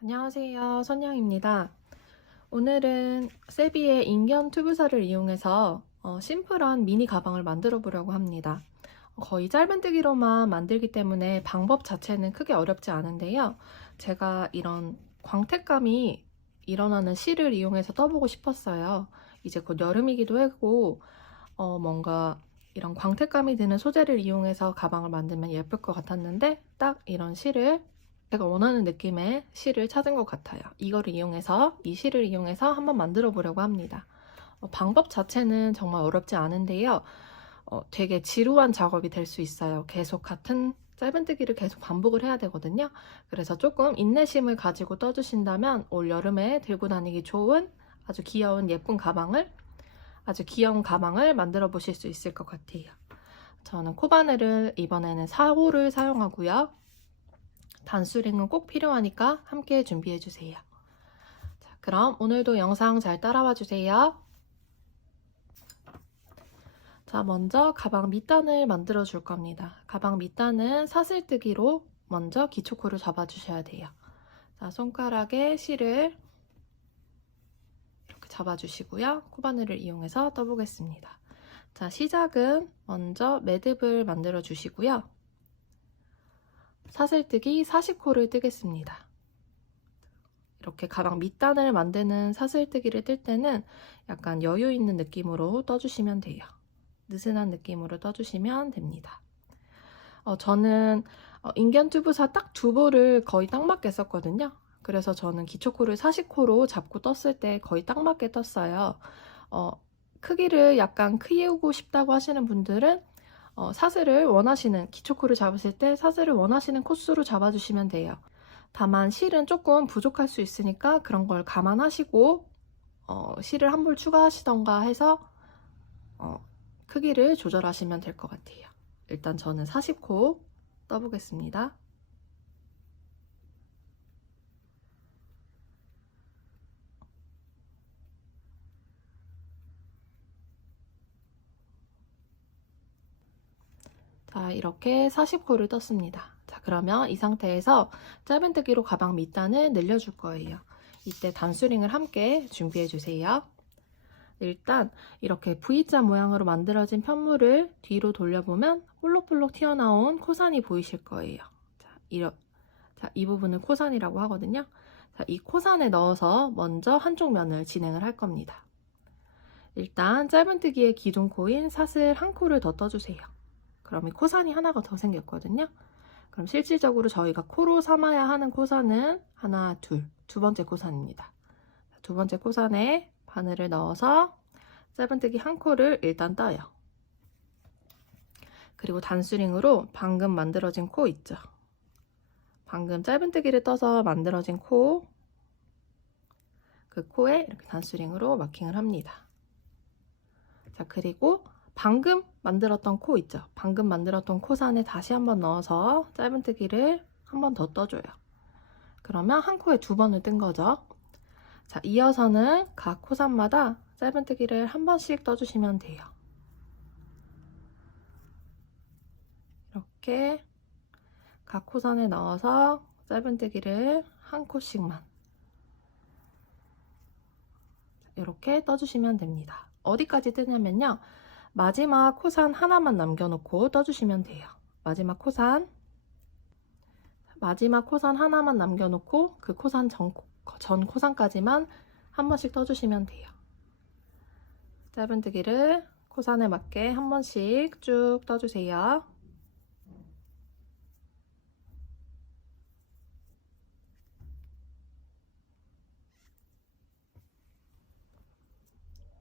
안녕하세요, 선영입니다. 오늘은 세비의 인견 튜브사를 이용해서 심플한 미니 가방을 만들어 보려고 합니다. 거의 짧은뜨기로만 만들기 때문에 방법 자체는 크게 어렵지 않은데요. 제가 이런 광택감이 일어나는 실을 이용해서 떠보고 싶었어요. 이제 곧 여름이기도 하고 뭔가 이런 광택감이 드는 소재를 이용해서 가방을 만들면 예쁠 것 같았는데 딱 이런 실을 제가 원하는 느낌의 실을 찾은 것 같아요. 이 실을 이용해서 한번 만들어 보려고 합니다. 방법 자체는 정말 어렵지 않은데요. 되게 지루한 작업이 될 수 있어요. 계속 같은 짧은뜨기를 계속 반복을 해야 되거든요. 그래서 조금 인내심을 가지고 떠주신다면 올 여름에 들고 다니기 좋은 아주 귀여운 가방을 만들어 보실 수 있을 것 같아요. 저는 코바늘을 이번에는 4호를 사용하고요. 단수링은 꼭 필요하니까 함께 준비해 주세요. 자, 그럼 오늘도 영상 잘 따라와 주세요. 자, 먼저 가방 밑단을 만들어 줄 겁니다. 가방 밑단은 사슬뜨기로 먼저 기초코를 잡아 주셔야 돼요. 자, 손가락에 실을 이렇게 잡아 주시고요. 코바늘을 이용해서 떠보겠습니다. 자, 시작은 먼저 매듭을 만들어 주시고요. 사슬뜨기 40코를 뜨겠습니다. 이렇게 가방 밑단을 만드는 사슬뜨기를 뜰 때는 약간 여유 있는 느낌으로 떠주시면 돼요. 느슨한 느낌으로 떠주시면 됩니다. 저는 인견 튜브사 딱 2볼을 거의 딱 맞게 썼거든요. 그래서 저는 기초코를 40코로 잡고 떴을 때 거의 딱 맞게 떴어요. 크기를 약간 키우고 싶다고 하시는 분들은 기초코를 잡으실 때 사슬을 원하시는 코스로 잡아주시면 돼요. 다만 실은 조금 부족할 수 있으니까 그런 걸 감안하시고 실을 한 볼 추가하시던가 해서 크기를 조절하시면 될 것 같아요. 일단 저는 40코 떠보겠습니다. 자, 이렇게 40코를 떴습니다. 자, 그러면 이 상태에서 짧은뜨기로 가방 밑단을 늘려줄 거예요. 이때 단수링을 함께 준비해 주세요. 일단 이렇게 V자 모양으로 만들어진 편물을 뒤로 돌려보면 볼록볼록 튀어나온 코산이 보이실 거예요. 자, 이 부분을 코산이라고 하거든요. 자, 이 코산에 넣어서 먼저 한쪽 면을 진행을 할 겁니다. 일단 짧은뜨기의 기존 코인 사슬 한 코를 더 떠주세요. 그럼 이 코산이 하나가 더 생겼거든요. 그럼 실질적으로 저희가 코로 삼아야 하는 코산은 하나, 두 번째 코산입니다. 두 번째 코산에 바늘을 넣어서 짧은뜨기 한 코를 일단 떠요. 그리고 단수링으로 방금 만들어진 코 있죠. 방금 짧은뜨기를 떠서 만들어진 코, 그 코에 이렇게 단수링으로 마킹을 합니다. 자, 그리고 방금 만들었던 코 있죠. 방금 만들었던 코산에 다시 한번 넣어서 짧은뜨기를 한 번 더 떠줘요. 그러면 한 코에 2번을 뜬 거죠. 자, 이어서는 각 코산마다 짧은뜨기를 한 번씩 떠주시면 돼요. 이렇게 각 코산에 넣어서 짧은뜨기를 한 코씩만 이렇게 떠주시면 됩니다. 어디까지 뜨냐면요. 마지막 코산 하나만 남겨놓고 떠주시면 돼요. 마지막 코산 하나만 남겨놓고 그 코산 전 코산까지만 한 번씩 떠주시면 돼요. 짧은뜨기를 코산에 맞게 한 번씩 쭉 떠주세요.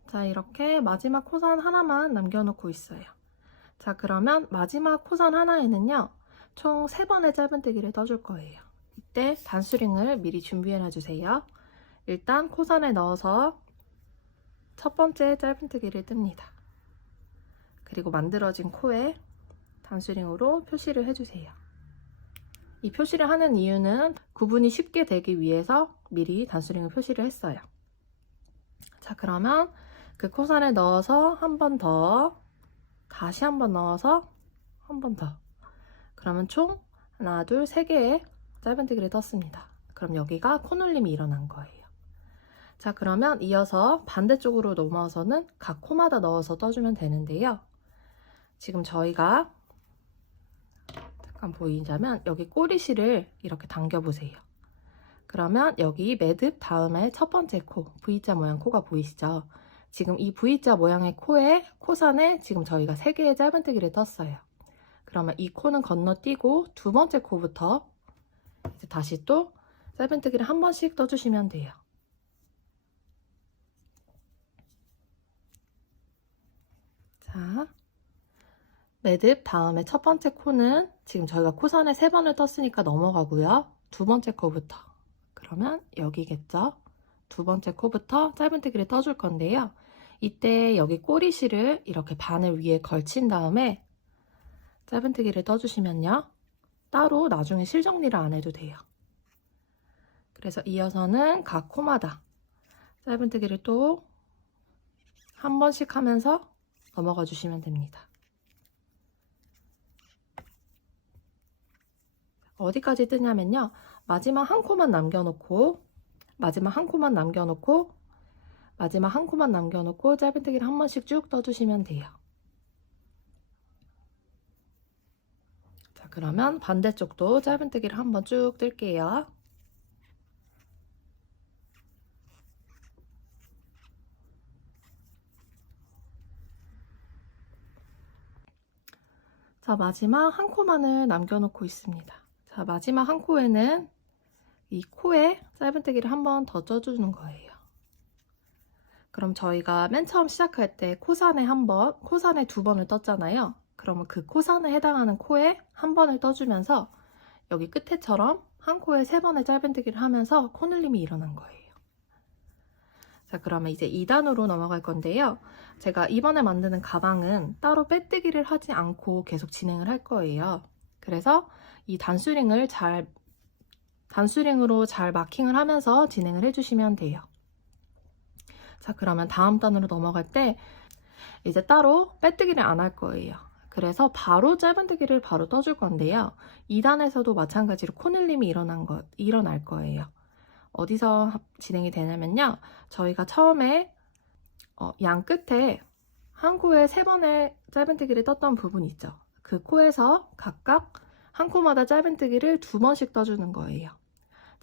자, 이렇게 마지막 코산 하나만 남겨놓고 있어요. 자, 그러면 마지막 코산 하나에는요, 총 3번의 짧은뜨기를 떠줄 거예요. 이때 단수링을 미리 준비해 놔주세요. 일단 코산에 넣어서 첫 번째 짧은뜨기를 뜹니다. 그리고 만들어진 코에 단수링으로 표시를 해주세요. 이 표시를 하는 이유는 구분이 쉽게 되기 위해서 미리 단수링을 표시를 했어요. 자, 그러면 그 코선에 넣어서 한 번 더, 다시 한 번 넣어서 한 번 더. 그러면 총 하나, 둘, 세 개의 짧은뜨기를 떴습니다. 그럼 여기가 코눌림이 일어난 거예요. 자, 그러면 이어서 반대쪽으로 넘어서는 각 코마다 넣어서 떠주면 되는데요. 지금 저희가 잠깐 보이자면 여기 꼬리실을 이렇게 당겨보세요. 그러면 여기 매듭 다음에 첫 번째 코, V자 모양 코가 보이시죠? 지금 이 V자 모양의 코에, 코선에 지금 저희가 3개의 짧은뜨기를 떴어요. 그러면 이 코는 건너뛰고 두 번째 코부터 이제 다시 또 짧은뜨기를 한 번씩 떠주시면 돼요. 자, 매듭 다음에 첫 번째 코는 지금 저희가 코선에 3번을 떴으니까 넘어가고요. 두 번째 코부터, 그러면 여기겠죠? 두 번째 코부터 짧은뜨기를 떠줄 건데요. 이때 여기 꼬리실을 이렇게 바늘 위에 걸친 다음에 짧은뜨기를 떠주시면요. 따로 나중에 실정리를 안 해도 돼요. 그래서 이어서는 각 코마다 짧은뜨기를 또 한 번씩 하면서 넘어가 주시면 됩니다. 어디까지 뜨냐면요. 마지막 한 코만 남겨놓고 마지막 한 코만 남겨놓고 짧은뜨기를 한 번씩 쭉 떠주시면 돼요. 자, 그러면 반대쪽도 짧은뜨기를 한 번 쭉 뜰게요. 자, 마지막 한 코만을 남겨놓고 있습니다. 자, 마지막 한 코에는 이 코에 짧은뜨기를 한 번 더 쪄주는 거예요. 그럼 저희가 맨 처음 시작할 때 코산에 한 번, 코산에 2번을 떴잖아요. 그러면 그 코산에 해당하는 코에 한 번을 떠주면서 여기 끝에처럼 한 코에 3번의 짧은뜨기를 하면서 코눌림이 일어난 거예요. 자, 그러면 이제 2단으로 넘어갈 건데요. 제가 이번에 만드는 가방은 따로 빼뜨기를 하지 않고 계속 진행을 할 거예요. 그래서 이 단수링으로 잘 마킹을 하면서 진행을 해주시면 돼요. 자, 그러면 다음 단으로 넘어갈 때 이제 따로 빼뜨기를 안 할 거예요. 그래서 바로 짧은뜨기를 바로 떠줄 건데요. 2단에서도 마찬가지로 코눌림이 일어날 거예요. 어디서 진행이 되냐면요. 저희가 처음에 양 끝에 한 코에 3번의 짧은뜨기를 떴던 부분 있죠. 그 코에서 각각 한 코마다 짧은뜨기를 2번씩 떠주는 거예요.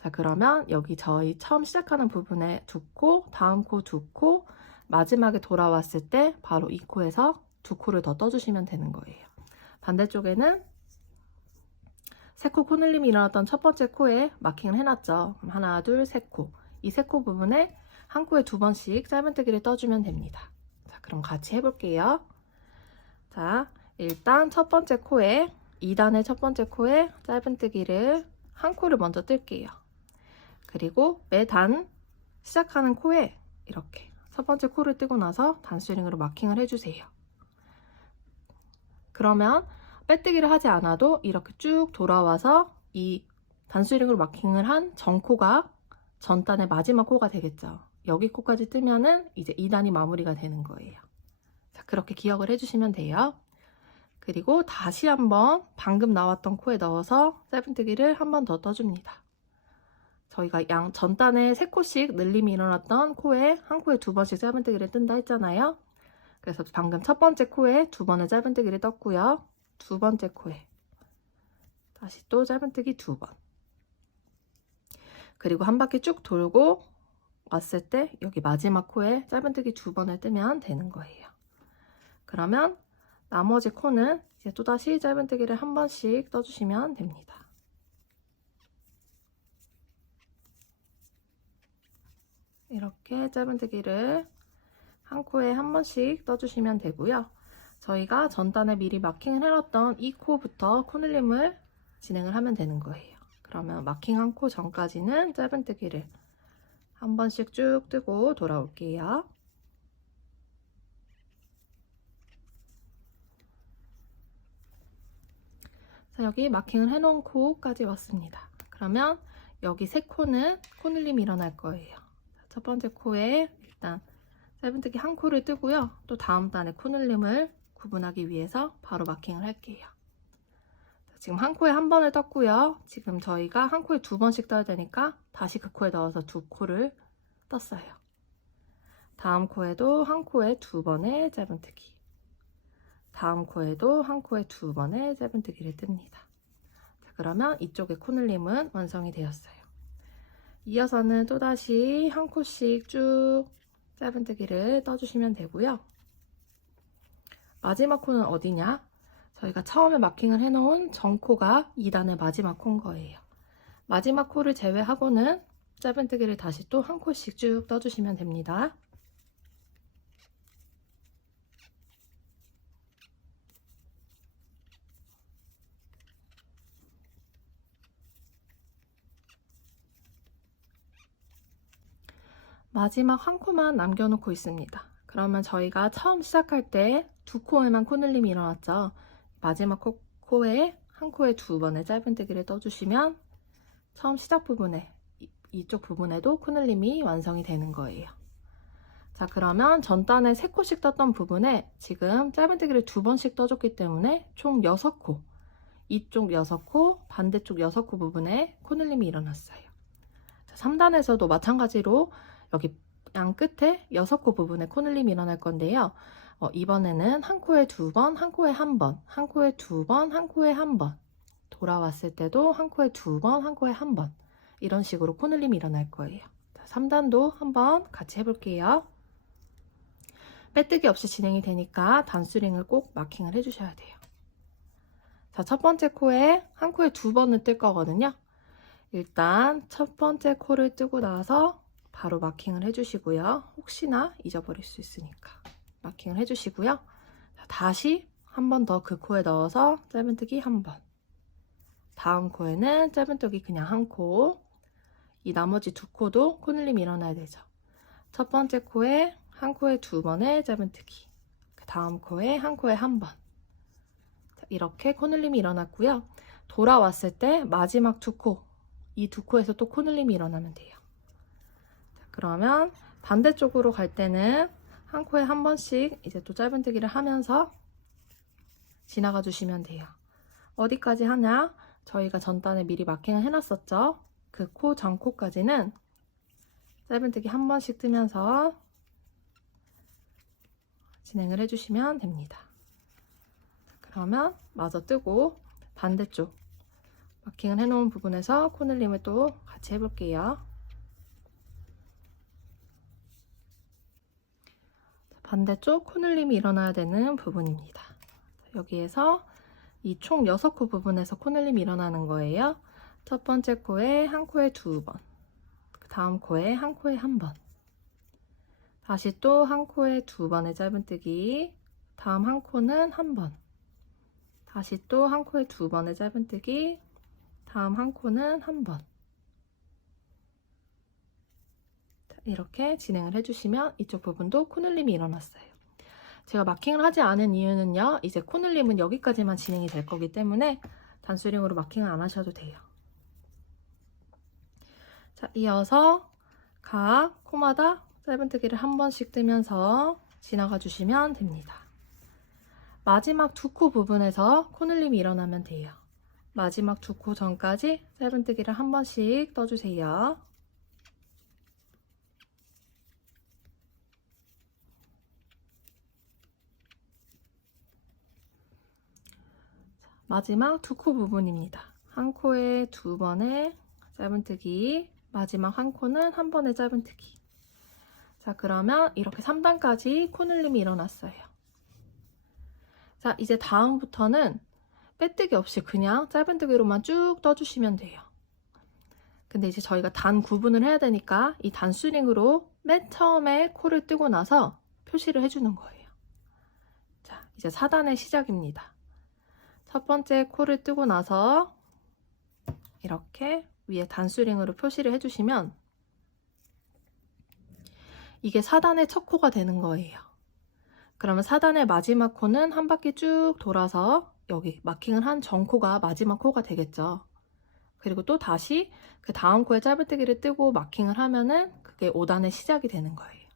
자, 그러면 여기 저희 처음 시작하는 부분에 2코, 다음 코 2코, 마지막에 돌아왔을 때 바로 이 코에서 2코를 더 떠주시면 되는 거예요. 반대쪽에는 3코 코눌림이 일어났던 첫 번째 코에 마킹을 해놨죠. 그럼 하나, 둘, 3코. 이 3코 부분에 한 코에 2번씩 짧은뜨기를 떠주면 됩니다. 자, 그럼 같이 해볼게요. 자, 일단 첫 번째 코에 2단의 첫 번째 코에 짧은뜨기를 한 코를 먼저 뜰게요. 그리고 매단 시작하는 코에 이렇게 첫 번째 코를 뜨고 나서 단수링으로 마킹을 해주세요. 그러면 빼뜨기를 하지 않아도 이렇게 쭉 돌아와서 이 단수링으로 마킹을 한 전코가 전단의 마지막 코가 되겠죠. 여기 코까지 뜨면은 이제 2단이 마무리가 되는 거예요. 자, 그렇게 기억을 해주시면 돼요. 그리고 다시 한번 방금 나왔던 코에 넣어서 짧은뜨기를 한 번 더 떠줍니다. 저희가 양 전단에 3코씩 늘림이 일어났던 코에 한 코에 2번씩 짧은뜨기를 뜬다 했잖아요. 그래서 방금 첫 번째 코에 2번의 짧은뜨기를 떴고요. 두 번째 코에 다시 또 짧은뜨기 2번. 그리고 한 바퀴 쭉 돌고 왔을 때 여기 마지막 코에 짧은뜨기 2번을 뜨면 되는 거예요. 그러면 나머지 코는 이제 또다시 짧은뜨기를 한 번씩 떠주시면 됩니다. 이렇게 짧은뜨기를 한 코에 한 번씩 떠주시면 되고요. 저희가 전단에 미리 마킹을 해놨던 이 코부터 코눌림을 진행을 하면 되는 거예요. 그러면 마킹한 코 전까지는 짧은뜨기를 한 번씩 쭉 뜨고 돌아올게요. 여기 마킹을 해놓은 코까지 왔습니다. 그러면 여기 세 코는 코늘림이 일어날 거예요. 첫 번째 코에 일단 짧은뜨기 한 코를 뜨고요. 또 다음 단의 코늘림을 구분하기 위해서 바로 마킹을 할게요. 지금 한 코에 한 번을 떴고요. 지금 저희가 한 코에 두 번씩 떠야 되니까 다시 그 코에 넣어서 두 코를 떴어요. 다음 코에도 한 코에 두 번의 짧은뜨기, 다음 코에도 한 코에 두 번의 짧은뜨기를 뜹니다. 자, 그러면 이쪽의 코늘림은 완성이 되었어요. 이어서는 또다시 한 코씩 쭉 짧은뜨기를 떠주시면 되고요. 마지막 코는 어디냐? 저희가 처음에 마킹을 해놓은 전코가 2단의 마지막 코인 거예요. 마지막 코를 제외하고는 짧은뜨기를 다시 또 한 코씩 쭉 떠주시면 됩니다. 마지막 한 코만 남겨놓고 있습니다. 그러면 저희가 처음 시작할 때 두 코에만 코늘림이 일어났죠. 마지막 코에 한 코에 두 번의 짧은뜨기를 떠주시면 처음 시작 부분에 이쪽 부분에도 코늘림이 완성이 되는 거예요. 자, 그러면 전단에 3코씩 떴던 부분에 지금 짧은뜨기를 2번씩 떠줬기 때문에 총 6코, 이쪽 6코, 반대쪽 6코 부분에 코늘림이 일어났어요. 자, 3단에서도 마찬가지로 여기 양 끝에 6코 부분에 코늘림이 일어날 건데요. 이번에는 한 코에 2번, 한 코에 1번, 한 코에 2번, 한 코에 1번, 돌아왔을 때도 한 코에 2번, 한 코에 1번, 이런 식으로 코늘림이 일어날 거예요. 자, 3단도 한번 같이 해볼게요. 빼뜨기 없이 진행이 되니까 단수링을 꼭 마킹을 해주셔야 돼요. 자, 첫 번째 코에 한 코에 2번을 뜰 거거든요. 일단 첫 번째 코를 뜨고 나서 바로 마킹을 해주시고요. 혹시나 잊어버릴 수 있으니까 마킹을 해주시고요. 자, 다시 한 번 더 그 코에 넣어서 짧은뜨기 한 번, 다음 코에는 짧은뜨기 그냥 한 코, 이 나머지 두 코도 코늘림이 일어나야 되죠. 첫 번째 코에 한 코에 2번의 짧은뜨기, 그 다음 코에 한 코에 한 번, 이렇게 코늘림이 일어났고요. 돌아왔을 때 마지막 두 코, 이 두 코에서 또 코늘림이 일어나면 돼요. 자, 그러면 반대쪽으로 갈 때는 한 코에 한 번씩 이제 또 짧은뜨기를 하면서 지나가 주시면 돼요. 어디까지 하냐? 저희가 전단에 미리 마킹을 해놨었죠. 그 코 전 코까지는 짧은뜨기 한 번씩 뜨면서 진행을 해주시면 됩니다. 그러면 마저 뜨고 반대쪽 마킹을 해놓은 부분에서 코늘림을 또 같이 해볼게요. 반대쪽 코늘림이 일어나야 되는 부분입니다. 여기에서 이 총 6코 부분에서 코늘림이 일어나는 거예요. 첫 번째 코에 한 코에 2번, 그 다음 코에 한 코에 한 번, 다시 또 한 코에 2번의 짧은뜨기, 다음 한 코는 한 번, 다시 또 한 코에 2번의 짧은뜨기, 다음 한 코는 한 번. 이렇게 진행을 해주시면 이쪽 부분도 코늘림이 일어났어요. 제가 마킹을 하지 않은 이유는요, 이제 코늘림은 여기까지만 진행이 될 거기 때문에 단수링으로 마킹을 안 하셔도 돼요. 자, 이어서 각 코마다 짧은뜨기를 한 번씩 뜨면서 지나가 주시면 됩니다. 마지막 두 코 부분에서 코늘림이 일어나면 돼요. 마지막 두 코 전까지 짧은뜨기를 한 번씩 떠주세요. 마지막 두 코 부분입니다. 한 코에 2번의 짧은뜨기, 마지막 한 코는 한 번의 짧은뜨기. 자, 그러면 이렇게 3단까지 코늘림이 일어났어요. 자, 이제 다음부터는 빼뜨기 없이 그냥 짧은뜨기로만 쭉 떠주시면 돼요. 근데 이제 저희가 단 구분을 해야 되니까 이 단수링으로 맨 처음에 코를 뜨고 나서 표시를 해주는 거예요. 자, 이제 4단의 시작입니다. 첫 번째 코를 뜨고 나서 이렇게 위에 단수링으로 표시를 해주시면 이게 4단의 첫 코가 되는 거예요. 그러면 4단의 마지막 코는 한 바퀴 쭉 돌아서 여기 마킹을 한 전 코가 마지막 코가 되겠죠. 그리고 또 다시 그 다음 코에 짧은뜨기를 뜨고 마킹을 하면은 그게 5단의 시작이 되는 거예요.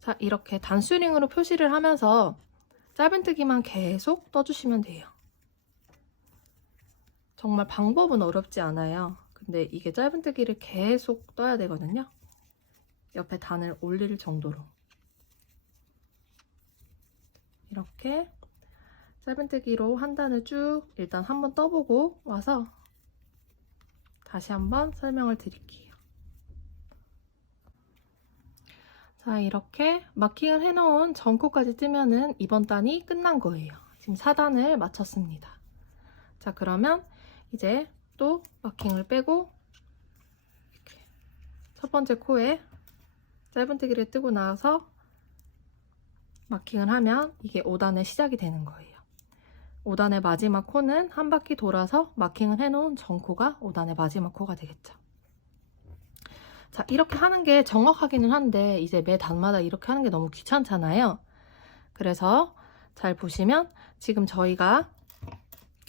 자, 이렇게 단수링으로 표시를 하면서 짧은뜨기만 계속 떠주시면 돼요. 정말 방법은 어렵지 않아요. 근데 이게 짧은뜨기를 계속 떠야 되거든요. 옆에 단을 올릴 정도로. 이렇게 짧은뜨기로 한 단을 쭉 일단 한번 떠보고 와서 다시 한번 설명을 드릴게요. 자, 이렇게 마킹을 해놓은 전코까지 뜨면은 이번 단이 끝난 거예요. 지금 4단을 마쳤습니다. 자, 그러면 이제 또 마킹을 빼고 이렇게 첫 번째 코에 짧은뜨기를 뜨고 나서 마킹을 하면 이게 5단의 시작이 되는 거예요. 5단의 마지막 코는 한 바퀴 돌아서 마킹을 해놓은 전코가 5단의 마지막 코가 되겠죠. 자, 이렇게 하는 게 정확하기는 한데 이제 매 단마다 이렇게 하는 게 너무 귀찮잖아요. 그래서 잘 보시면 지금 저희가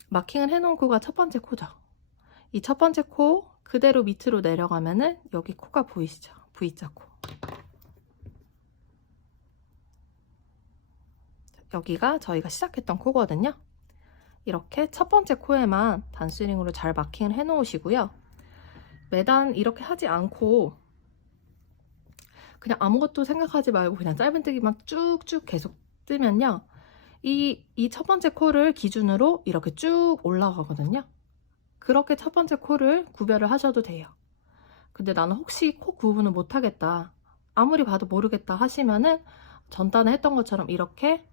마킹을 해놓은 코가 첫 번째 코죠. 이 첫 번째 코 그대로 밑으로 내려가면은 여기 코가 보이시죠? V자 코. 여기가 저희가 시작했던 코거든요. 이렇게 첫 번째 코에만 단스링으로 잘 마킹을 해 놓으시고요. 매단 이렇게 하지 않고 그냥 아무것도 생각하지 말고 그냥 짧은뜨기만 쭉쭉 계속 뜨면요. 이 첫 번째 코를 기준으로 이렇게 쭉 올라가거든요. 그렇게 첫 번째 코를 구별을 하셔도 돼요. 근데 나는 혹시 코 구분을 못하겠다, 아무리 봐도 모르겠다 하시면은 전단에 했던 것처럼 이렇게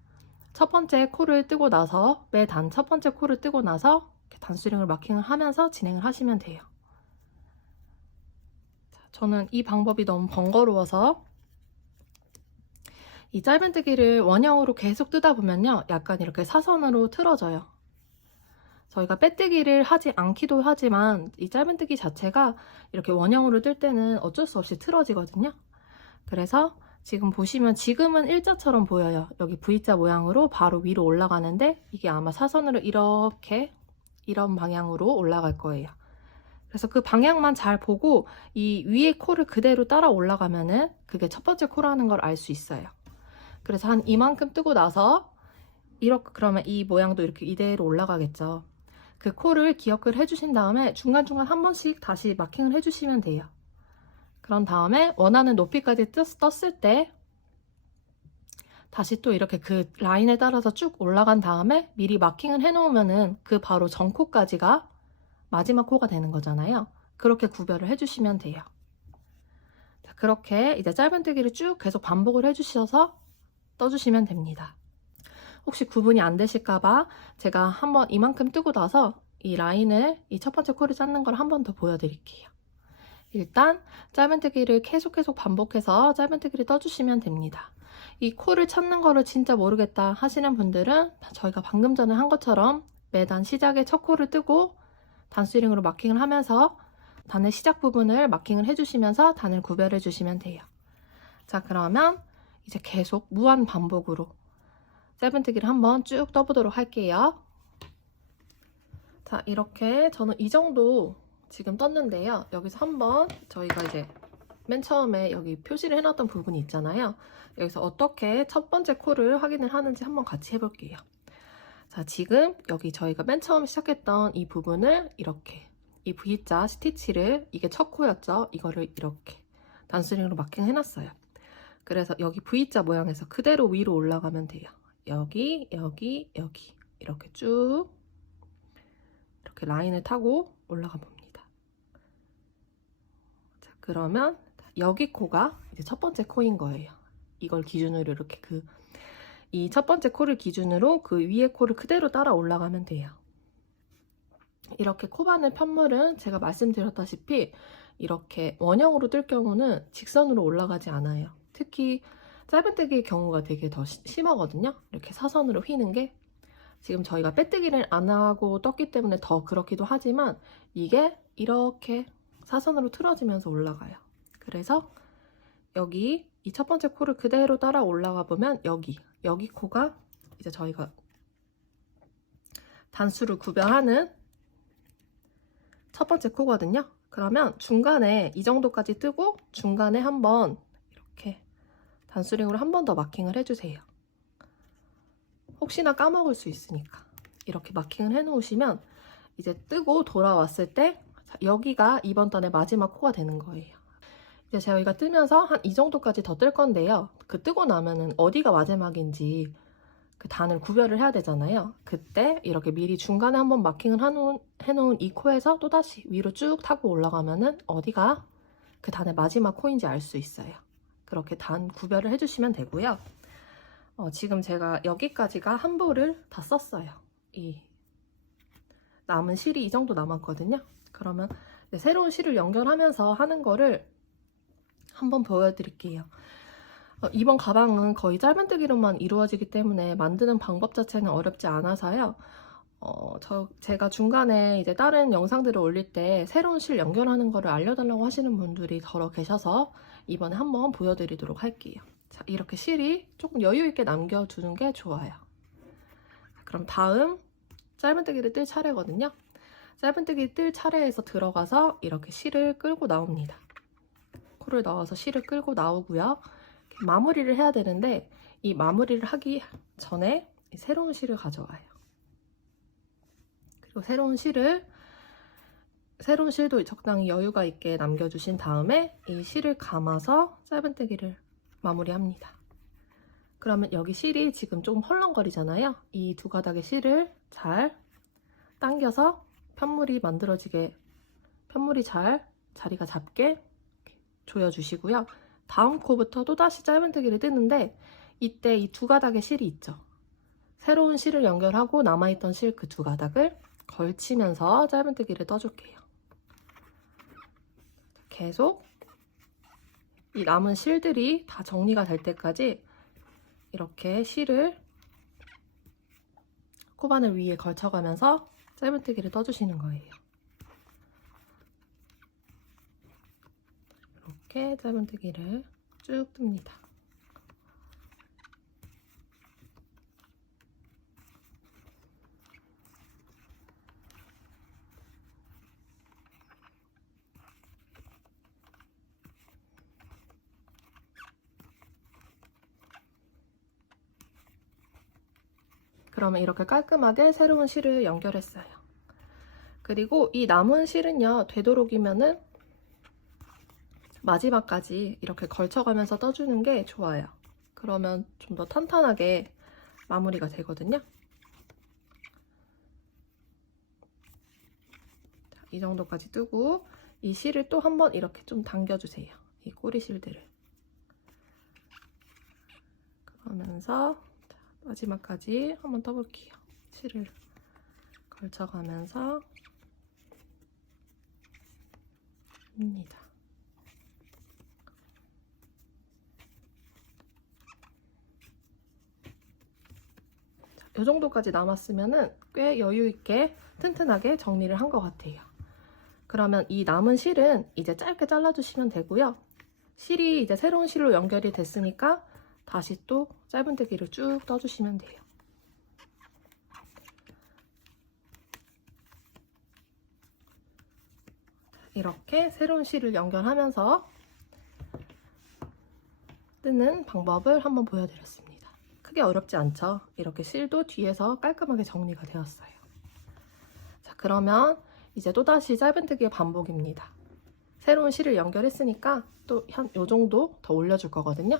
첫 번째 코를 뜨고 나서 매단 첫 번째 코를 뜨고 나서 이렇게 단수링을 마킹을 하면서 진행을 하시면 돼요. 저는 이 방법이 너무 번거로워서 이 짧은뜨기를 원형으로 계속 뜨다 보면요, 약간 이렇게 사선으로 틀어져요. 저희가 빼뜨기를 하지 않기도 하지만 이 짧은뜨기 자체가 이렇게 원형으로 뜰 때는 어쩔 수 없이 틀어지거든요. 그래서 지금 보시면 지금은 일자처럼 보여요. 여기 V자 모양으로 바로 위로 올라가는데 이게 아마 사선으로 이렇게 이런 방향으로 올라갈 거예요. 그래서 그 방향만 잘 보고 이 위에 코를 그대로 따라 올라가면은 그게 첫 번째 코라는 걸 알 수 있어요. 그래서 한 이만큼 뜨고 나서 이렇게 그러면 이 모양도 이렇게 이대로 올라가겠죠. 그 코를 기억을 해주신 다음에 중간중간 한 번씩 다시 마킹을 해주시면 돼요. 그런 다음에 원하는 높이까지 떴을 때 다시 또 이렇게 그 라인에 따라서 쭉 올라간 다음에 미리 마킹을 해놓으면은 그 바로 전 코까지가 마지막 코가 되는 거잖아요. 그렇게 구별을 해주시면 돼요. 자, 그렇게 이제 짧은뜨기를 쭉 계속 반복을 해주셔서 떠주시면 됩니다. 혹시 구분이 안 되실까봐 제가 한번 이만큼 뜨고 나서 이 라인을 이 첫 번째 코를 찾는 걸 한 번 더 보여드릴게요. 일단 짧은뜨기를 계속 반복해서 짧은뜨기를 떠주시면 됩니다. 이 코를 찾는 거를 진짜 모르겠다 하시는 분들은 저희가 방금 전에 한 것처럼 매단 시작에 첫 코를 뜨고 단수링으로 마킹을 하면서 단의 시작 부분을 마킹을 해주시면서 단을 구별해 주시면 돼요. 자, 그러면 이제 계속 무한 반복으로 짧은뜨기를 한번 쭉 떠보도록 할게요. 자, 이렇게 저는 이 정도 지금 떴는데요. 여기서 한번 저희가 이제 맨 처음에 여기 표시를 해놨던 부분이 있잖아요. 여기서 어떻게 첫 번째 코를 확인을 하는지 한번 같이 해볼게요. 자, 지금 여기 저희가 맨 처음 시작했던 이 부분을 이렇게 이 V자 스티치를, 이게 첫 코였죠? 이거를 이렇게 단수링으로 마킹 해놨어요. 그래서 여기 V자 모양에서 그대로 위로 올라가면 돼요. 여기 이렇게 쭉 이렇게 라인을 타고 올라가 봅니다. 자, 그러면 여기 코가 이제 첫 번째 코인 거예요. 이걸 기준으로 이렇게 이 첫 번째 코를 기준으로 그 위에 코를 그대로 따라 올라가면 돼요. 이렇게 코바늘 편물은 제가 말씀드렸다시피 이렇게 원형으로 뜰 경우는 직선으로 올라가지 않아요. 특히 짧은뜨기의 경우가 되게 더 심하거든요. 이렇게 사선으로 휘는 게. 지금 저희가 빼뜨기를 안 하고 떴기 때문에 더 그렇기도 하지만 이게 이렇게 사선으로 틀어지면서 올라가요. 그래서 여기 이 첫 번째 코를 그대로 따라 올라가 보면 여기 코가 이제 저희가 단수를 구별하는 첫 번째 코거든요. 그러면 중간에 이 정도까지 뜨고 중간에 한번 이렇게 단수링으로 한 번 더 마킹을 해주세요. 혹시나 까먹을 수 있으니까 이렇게 마킹을 해놓으시면 이제 뜨고 돌아왔을 때 여기가 이번 단의 마지막 코가 되는 거예요. 이제 저희가 뜨면서 한 이 정도까지 더 뜰 건데요. 그 뜨고 나면은 어디가 마지막인지 그 단을 구별을 해야 되잖아요. 그때 이렇게 미리 중간에 한번 마킹을 해놓은 이 코에서 또다시 위로 쭉 타고 올라가면은 어디가 그 단의 마지막 코인지 알 수 있어요. 그렇게 단 구별을 해주시면 되고요. 지금 제가 여기까지가 한 볼을 다 썼어요. 이 남은 실이 이 정도 남았거든요. 그러면 새로운 실을 연결하면서 하는 거를 한번 보여드릴게요. 이번 가방은 거의 짧은뜨기로만 이루어지기 때문에 만드는 방법 자체는 어렵지 않아서요. 제가 중간에 이제 다른 영상들을 올릴 때 새로운 실 연결하는 거를 알려달라고 하시는 분들이 더러 계셔서 이번에 한번 보여드리도록 할게요. 자, 이렇게 실이 조금 여유 있게 남겨두는 게 좋아요. 그럼 다음 짧은뜨기를 뜰 차례거든요. 짧은뜨기 뜰 차례에서 들어가서 이렇게 실을 끌고 나옵니다. 코를 넣어서 실을 끌고 나오고요. 마무리를 해야 되는데 이 마무리를 하기 전에 새로운 실을 가져와요. 그리고 새로운 실도 적당히 여유가 있게 남겨주신 다음에 이 실을 감아서 짧은뜨기를 마무리합니다. 그러면 여기 실이 지금 조금 헐렁거리잖아요. 이 두 가닥의 실을 잘 당겨서 편물이 잘 자리가 잡게 조여주시고요. 다음 코부터 또다시 짧은뜨기를 뜨는데 이때 이 두 가닥의 실이 있죠. 새로운 실을 연결하고 남아있던 실 그 두 가닥을 걸치면서 짧은뜨기를 떠줄게요. 계속 이 남은 실들이 다 정리가 될 때까지 이렇게 실을 코바늘 위에 걸쳐가면서 짧은뜨기를 떠주시는 거예요. 이렇게 짧은뜨기를 쭉 뜹니다. 그러면 이렇게 깔끔하게 새로운 실을 연결했어요. 그리고 이 남은 실은요, 되도록이면은 마지막까지 이렇게 걸쳐가면서 떠주는 게 좋아요. 그러면 좀 더 탄탄하게 마무리가 되거든요. 자, 이 정도까지 뜨고 이 실을 또 한번 이렇게 좀 당겨주세요. 이 꼬리 실들을. 그러면서 마지막까지 한번 떠볼게요. 실을 걸쳐가면서 입니다. 이 정도까지 남았으면은 꽤 여유 있게 튼튼하게 정리를 한 것 같아요. 그러면 이 남은 실은 이제 짧게 잘라주시면 되고요. 실이 이제 새로운 실로 연결이 됐으니까 다시 또 짧은뜨기를 쭉 떠주시면 돼요. 이렇게 새로운 실을 연결하면서 뜨는 방법을 한번 보여드렸습니다. 크게 어렵지 않죠? 이렇게 실도 뒤에서 깔끔하게 정리가 되었어요. 자, 그러면 이제 또다시 짧은뜨기의 반복입니다. 새로운 실을 연결했으니까 또 한 요 정도 더 올려줄 거거든요.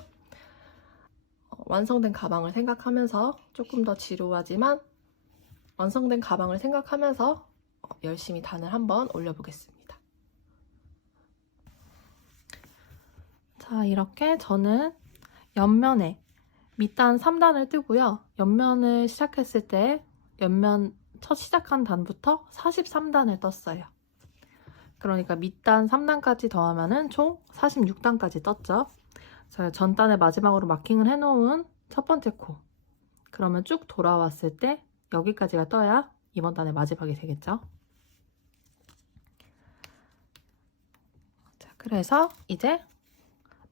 완성된 가방을 생각하면서 조금 더 지루하지만 완성된 가방을 생각하면서 열심히 단을 한번 올려보겠습니다. 자, 이렇게 저는 옆면에 밑단 3단을 뜨고요. 옆면을 시작했을 때 옆면 첫 시작한 단부터 43단을 떴어요. 그러니까 밑단 3단까지 더하면은 총 46단까지 떴죠. 자, 전단을 마지막으로 마킹을 해놓은 첫 번째 코. 그러면 쭉 돌아왔을 때 여기까지가 떠야 이번 단의 마지막이 되겠죠. 자, 그래서 이제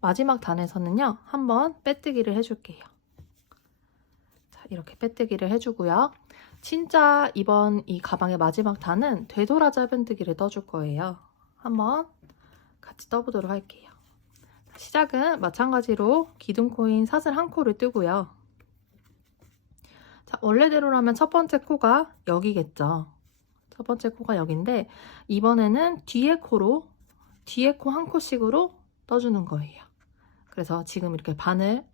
마지막 단에서는요, 한번 빼뜨기를 해줄게요. 자, 이렇게 빼뜨기를 해주고요. 진짜 이번 이 가방의 마지막 단은 되돌아 짧은뜨기를 떠줄 거예요. 한번 같이 떠보도록 할게요. 시작은 마찬가지로 기둥코인 사슬 한 코를 뜨고요. 자, 원래대로라면 첫 번째 코가 여기겠죠. 첫 번째 코가 여기인데 이번에는 뒤에 코 한 코씩으로 떠주는 거예요. 그래서 지금 이렇게 바늘,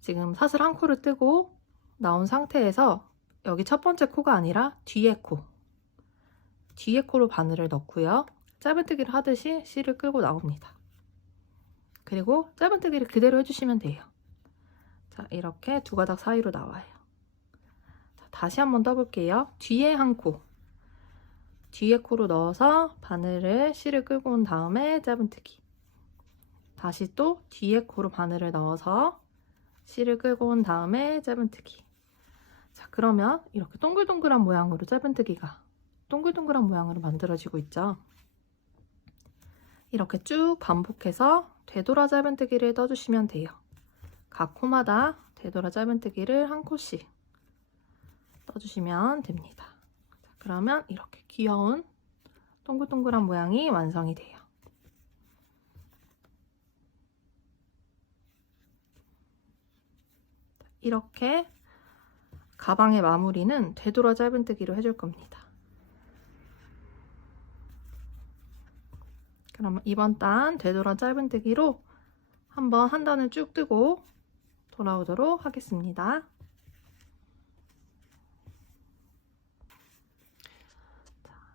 지금 사슬 한 코를 뜨고 나온 상태에서 여기 첫 번째 코가 아니라 뒤에 코로 바늘을 넣고요. 짧은뜨기를 하듯이 실을 끌고 나옵니다. 그리고 짧은뜨기를 그대로 해주시면 돼요. 자, 이렇게 두 가닥 사이로 나와요. 자, 다시 한번 떠볼게요. 뒤에 한 코, 뒤에 코로 넣어서 바늘을 실을 끌고 온 다음에 짧은뜨기. 다시 또 뒤에 코로 바늘을 넣어서 실을 끌고 온 다음에 짧은뜨기. 자, 그러면 이렇게 동글동글한 모양으로 짧은뜨기가 동글동글한 모양으로 만들어지고 있죠. 이렇게 쭉 반복해서 되돌아 짧은뜨기를 떠주시면 돼요. 각 코마다 되돌아 짧은뜨기를 한 코씩 떠주시면 됩니다. 자, 그러면 이렇게 귀여운 동글동글한 모양이 완성이 돼요. 이렇게 가방의 마무리는 되돌아 짧은뜨기로 해줄 겁니다. 그럼 이번 단 되돌아 짧은뜨기로 한번 한 단을 쭉 뜨고 돌아오도록 하겠습니다.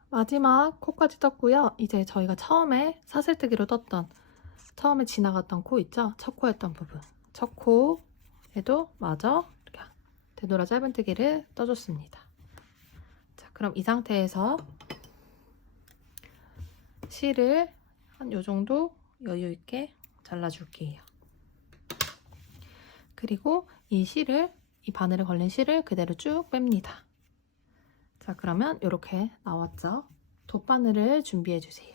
마지막 코까지 떴고요. 이제 저희가 처음에 사슬뜨기로 떴던, 처음에 지나갔던 코 있죠? 첫 코였던 부분. 첫 코에도 마저 이렇게 되돌아 짧은뜨기를 떠줬습니다. 자, 그럼 이 상태에서 실을 한 요 정도 여유 있게 잘라줄게요. 그리고 이 바늘에 걸린 실을 그대로 쭉 뺍니다. 자, 그러면 이렇게 나왔죠? 돗바늘을 준비해 주세요.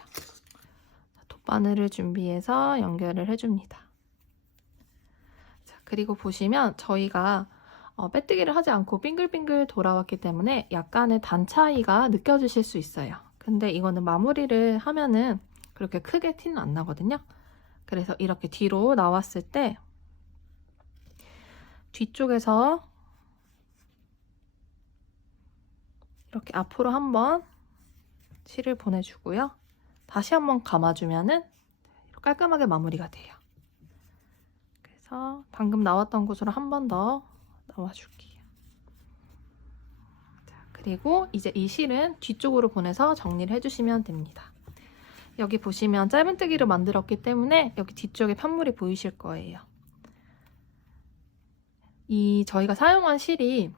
돗바늘을 준비해서 연결을 해줍니다. 자, 그리고 보시면 저희가 빼뜨기를 하지 않고 빙글빙글 돌아왔기 때문에 약간의 단 차이가 느껴지실 수 있어요. 근데 이거는 마무리를 하면은 그렇게 크게 티는 안 나거든요. 그래서 이렇게 뒤로 나왔을 때 뒤쪽에서 이렇게 앞으로 한번 실을 보내주고요. 다시 한번 감아주면은 깔끔하게 마무리가 돼요. 그래서 방금 나왔던 곳으로 한 번 더 넣어줄게요. 자, 그리고 이제 이 실은 뒤쪽으로 보내서 정리를 해주시면 됩니다. 여기 보시면 짧은뜨기를 만들었기 때문에 여기 뒤쪽에 편물이 보이실 거예요. 저희가 사용한 실이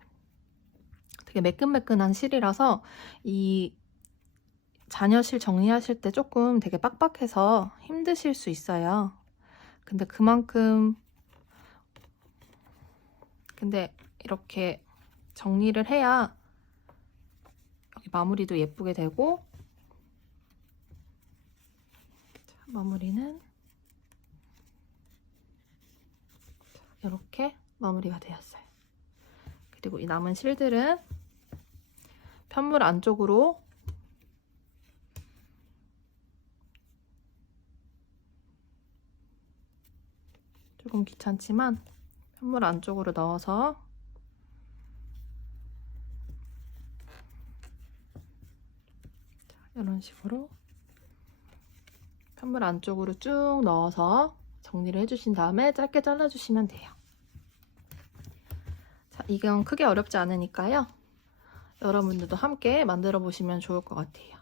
되게 매끈매끈한 실이라서 이 잔여실 정리하실 때 조금 되게 빡빡해서 힘드실 수 있어요. 근데 이렇게 정리를 해야 여기 마무리도 예쁘게 되고, 자, 마무리는 이렇게 마무리가 되었어요. 그리고 이 남은 실들은 편물 안쪽으로 조금 귀찮지만 편물 안쪽으로 넣어서 이런 식으로 편물 안쪽으로 쭉 넣어서 정리를 해주신 다음에 짧게 잘라주시면 돼요. 자, 이건 크게 어렵지 않으니까요. 여러분들도 함께 만들어 보시면 좋을 것 같아요.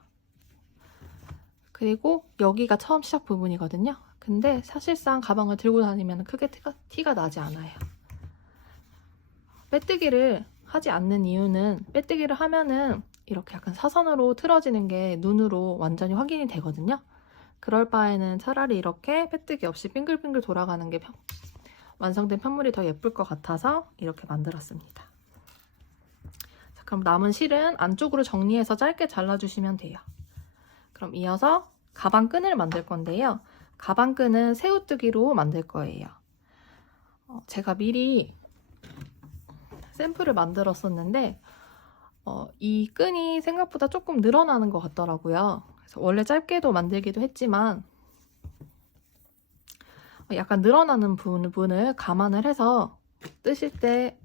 그리고 여기가 처음 시작 부분이거든요. 근데 사실상 가방을 들고 다니면 크게 티가 나지 않아요. 빼뜨기를 하지 않는 이유는 빼뜨기를 하면은 이렇게 약간 사선으로 틀어지는 게 눈으로 완전히 확인이 되거든요. 그럴 바에는 차라리 이렇게 빼뜨기 없이 빙글빙글 돌아가는 게 완성된 편물이 더 예쁠 것 같아서 이렇게 만들었습니다. 자, 그럼 남은 실은 안쪽으로 정리해서 짧게 잘라주시면 돼요. 그럼 이어서 가방끈을 만들 건데요. 가방끈은 새우뜨기로 만들 거예요. 제가 미리 샘플을 만들었었는데 이 끈이 생각보다 조금 늘어나는 것 같더라고요. 그래서 원래 짧게도 만들기도 했지만 약간 늘어나는 부분을 감안을 해서 뜨실 때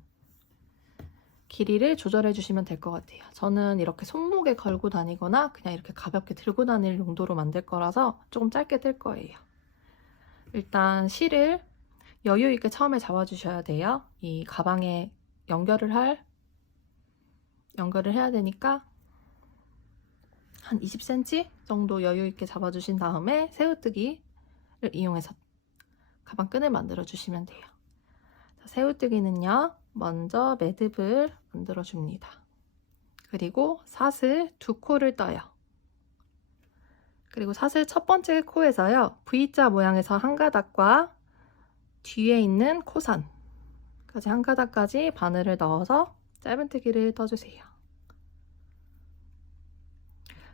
길이를 조절해 주시면 될 것 같아요. 저는 이렇게 손목에 걸고 다니거나 그냥 이렇게 가볍게 들고 다닐 용도로 만들 거라서 조금 짧게 뜰 거예요. 일단 실을 여유 있게 처음에 잡아주셔야 돼요. 이 가방에 연결을 해야 되니까 한 20cm 정도 여유 있게 잡아주신 다음에 새우뜨기를 이용해서 가방 끈을 만들어 주시면 돼요. 자, 새우뜨기는요, 먼저 매듭을 만들어 줍니다. 그리고 사슬 2코를 떠요. 그리고 사슬 첫 번째 코에서요, V자 모양에서 한 가닥과 뒤에 있는 코선까지 한 가닥까지 바늘을 넣어서 짧은뜨기를 떠주세요.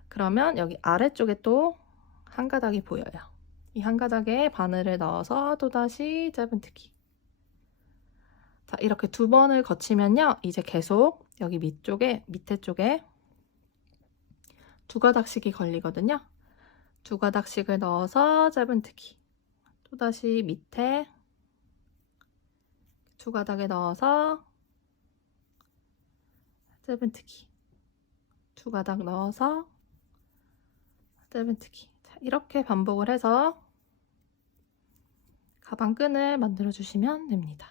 그러면 여기 아래쪽에 또 한 가닥이 보여요. 이 한 가닥에 바늘을 넣어서 또다시 짧은뜨기. 자, 이렇게 2번을 거치면요, 이제 계속 여기 밑에 쪽에 2가닥씩이 걸리거든요. 2가닥씩을 넣어서 짧은뜨기. 또다시 밑에 2가닥에 넣어서 짧은뜨기. 2가닥 넣어서 짧은뜨기. 자, 이렇게 반복을 해서 가방 끈을 만들어 주시면 됩니다.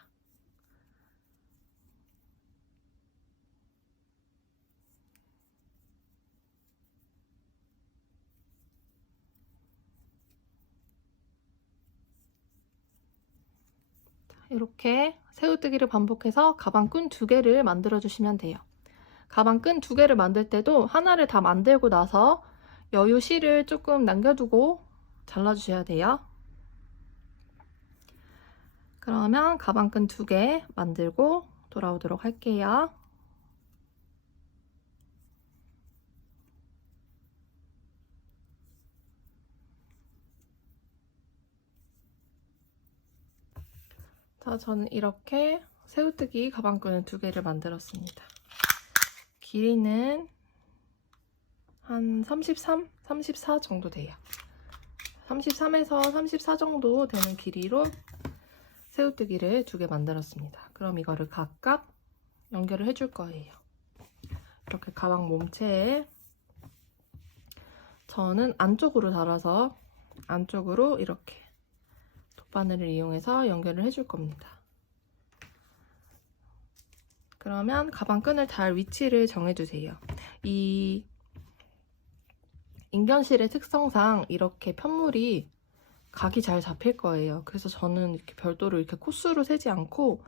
이렇게 새우뜨기를 반복해서 가방 끈 2개를 만들어 주시면 돼요. 가방 끈 2개를 만들 때도 하나를 다 만들고 나서 여유 실을 조금 남겨두고 잘라주셔야 돼요. 그러면 가방 끈 2개 만들고 돌아오도록 할게요. 자, 저는 이렇게 새우뜨기 가방끈을 2개를 만들었습니다. 길이는 한 33, 34 정도 돼요. 33에서 34 정도 되는 길이로 새우뜨기를 2개 만들었습니다. 그럼 이거를 각각 연결을 해줄 거예요. 이렇게 가방 몸체에 저는 안쪽으로 달아서 안쪽으로 이렇게 돗바늘을 이용해서 연결을 해줄 겁니다. 그러면 가방 끈을 달 위치를 정해주세요. 이 인견실의 특성상 이렇게 편물이 각이 잘 잡힐 거예요. 그래서 저는 이렇게 별도로 이렇게 코수로 세지 않고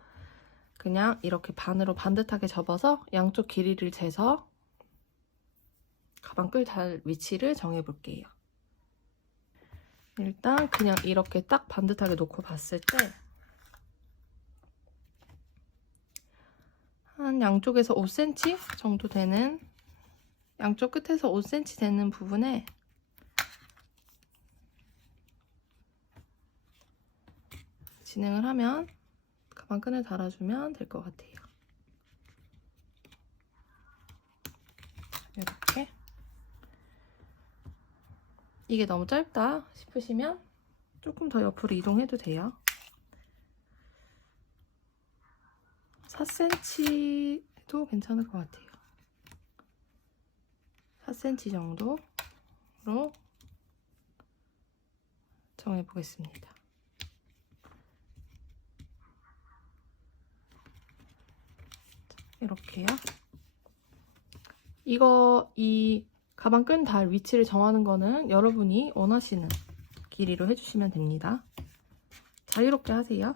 그냥 이렇게 반으로 반듯하게 접어서 양쪽 길이를 재서 가방 끈 달 위치를 정해 볼게요. 일단 그냥 이렇게 딱 반듯하게 놓고 봤을 때 한 양쪽에서 5cm 정도 되는, 양쪽 끝에서 5cm 되는 부분에 진행을 하면 가방 끈을 달아주면 될 것 같아요. 이렇게. 이게 너무 짧다 싶으시면 조금 더 옆으로 이동해도 돼요. 4cm도 괜찮을 것 같아요. 4cm 정도로 정해보겠습니다. 이렇게요. 이 가방 끈 달 위치를 정하는 거는 여러분이 원하시는 길이로 해주시면 됩니다. 자유롭게 하세요.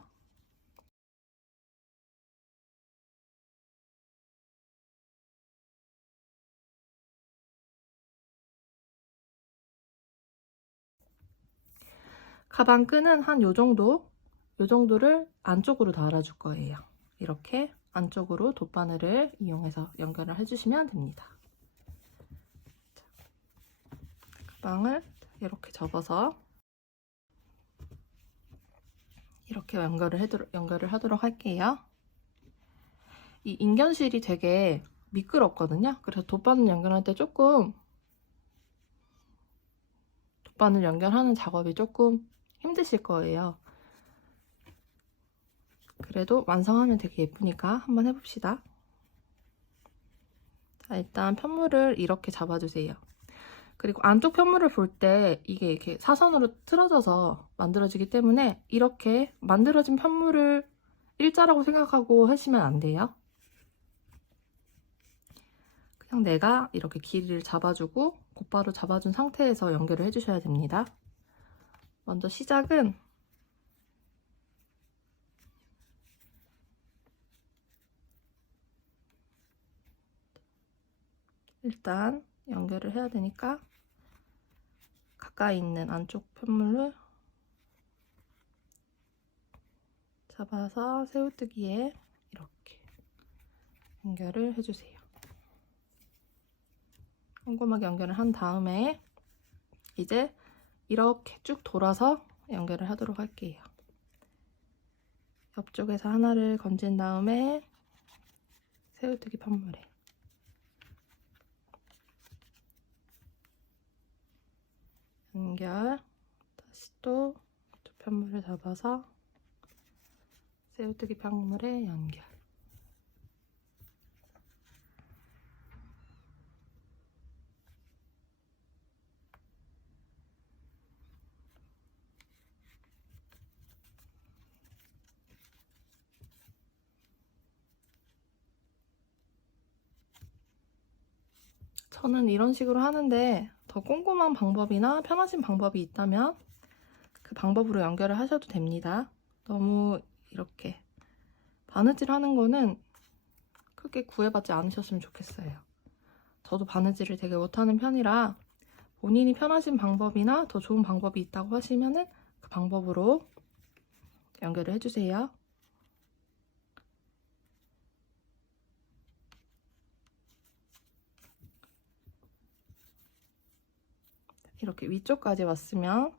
가방 끈은 한 요 정도를 안쪽으로 달아줄 거예요. 이렇게 안쪽으로 돗바늘을 이용해서 연결을 해주시면 됩니다. 가방을 이렇게 접어서 이렇게 연결을 하도록 할게요. 이 인견실이 되게 미끄럽거든요. 그래서 돗바늘 연결할 때 조금 돗바늘 연결하는 작업이 조금 힘드실 거예요. 그래도 완성하면 되게 예쁘니까 한번 해봅시다. 자, 일단 편물을 이렇게 잡아주세요. 그리고 안쪽 편물을 볼 때 이게 이렇게 사선으로 틀어져서 만들어지기 때문에 이렇게 만들어진 편물을 일자라고 생각하고 하시면 안 돼요. 그냥 내가 이렇게 길이를 잡아주고 곧바로 잡아준 상태에서 연결을 해주셔야 됩니다. 먼저 시작은 일단 연결을 해야 되니까 가까이 있는 안쪽 편물을 잡아서 새우뜨기에 이렇게 연결을 해주세요. 꼼꼼하게 연결을 한 다음에 이제 이렇게 쭉 돌아서 연결을 하도록 할게요. 옆쪽에서 하나를 건진 다음에 새우뜨기 편물에 연결, 다시 또 두 편물을 잡아서 새우뜨기 편물에 연결. 저는 이런 식으로 하는데 더 꼼꼼한 방법이나 편하신 방법이 있다면 그 방법으로 연결을 하셔도 됩니다. 너무 이렇게 바느질 하는 거는 크게 구애받지 않으셨으면 좋겠어요. 저도 바느질을 되게 못하는 편이라 본인이 편하신 방법이나 더 좋은 방법이 있다고 하시면은 그 방법으로 연결을 해주세요. 이렇게 위쪽까지 왔으면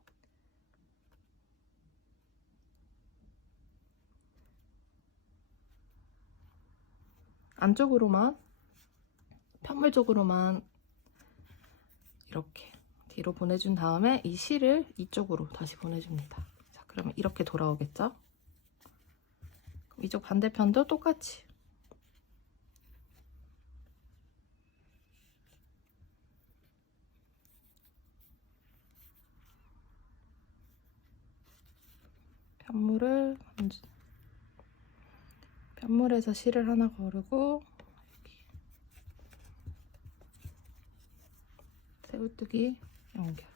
안쪽으로만, 편물 쪽으로만 이렇게 뒤로 보내준 다음에 이 실을 이쪽으로 다시 보내줍니다. 자, 그러면 이렇게 돌아오겠죠? 이쪽 반대편도 똑같이 편물에서 실을 하나 거르고 새우뜨기 연결.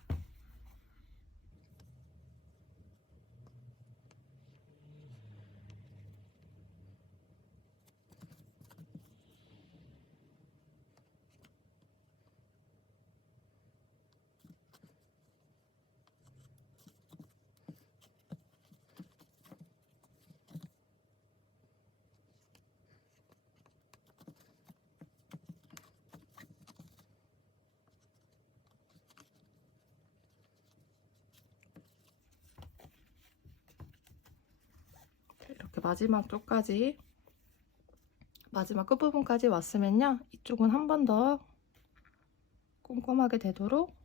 이렇게 마지막 쪽까지, 마지막 끝부분까지 왔으면요, 이쪽은 한 번 더 꼼꼼하게 되도록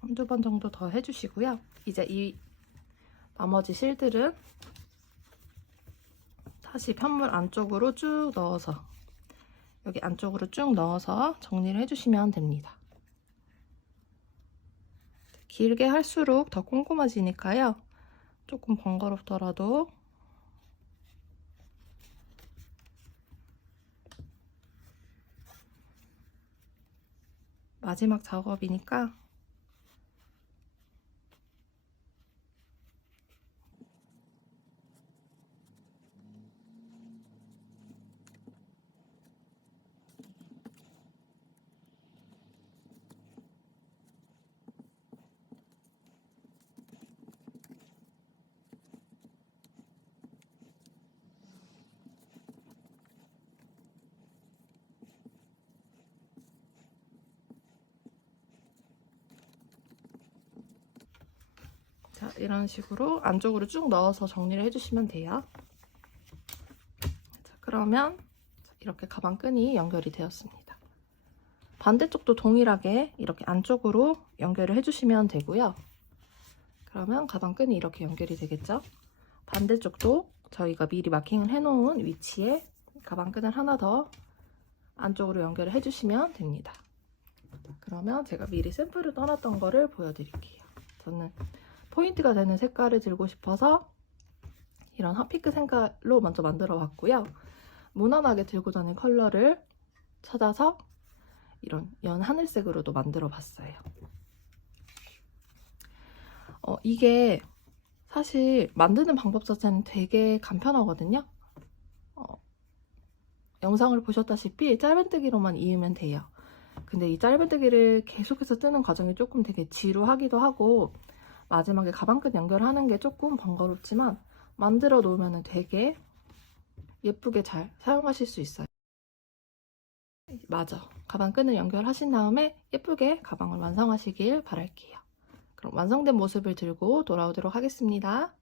한두 번 정도 더 해주시고요. 이제 이 나머지 실들은 다시 편물 안쪽으로 쭉 넣어서, 여기 안쪽으로 쭉 넣어서 정리를 해주시면 됩니다. 길게 할수록 더 꼼꼼해지니까요. 조금 번거롭더라도 마지막 작업이니까 자, 이런 식으로 안쪽으로 쭉 넣어서 정리를 해주시면 돼요. 자, 그러면 이렇게 가방끈이 연결이 되었습니다. 반대쪽도 동일하게 이렇게 안쪽으로 연결을 해주시면 되고요. 그러면 가방끈이 이렇게 연결이 되겠죠? 반대쪽도 저희가 미리 마킹을 해놓은 위치에 가방끈을 하나 더 안쪽으로 연결을 해주시면 됩니다. 그러면 제가 미리 샘플을 떠났던 거를 보여드릴게요. 저는 포인트가 되는 색깔을 들고 싶어서 이런 핫핑크 색깔로 먼저 만들어 봤고요. 무난하게 들고 다닐 컬러를 찾아서 이런 연 하늘색으로도 만들어 봤어요. 이게 사실 만드는 방법 자체는 되게 간편하거든요. 영상을 보셨다시피 짧은뜨기로만 이으면 돼요. 근데 이 짧은뜨기를 계속해서 뜨는 과정이 조금 되게 지루하기도 하고 마지막에 가방끈 연결하는 게 조금 번거롭지만 만들어 놓으면 되게 예쁘게 잘 사용하실 수 있어요. 맞아. 가방끈을 연결하신 다음에 예쁘게 가방을 완성하시길 바랄게요. 그럼 완성된 모습을 들고 돌아오도록 하겠습니다.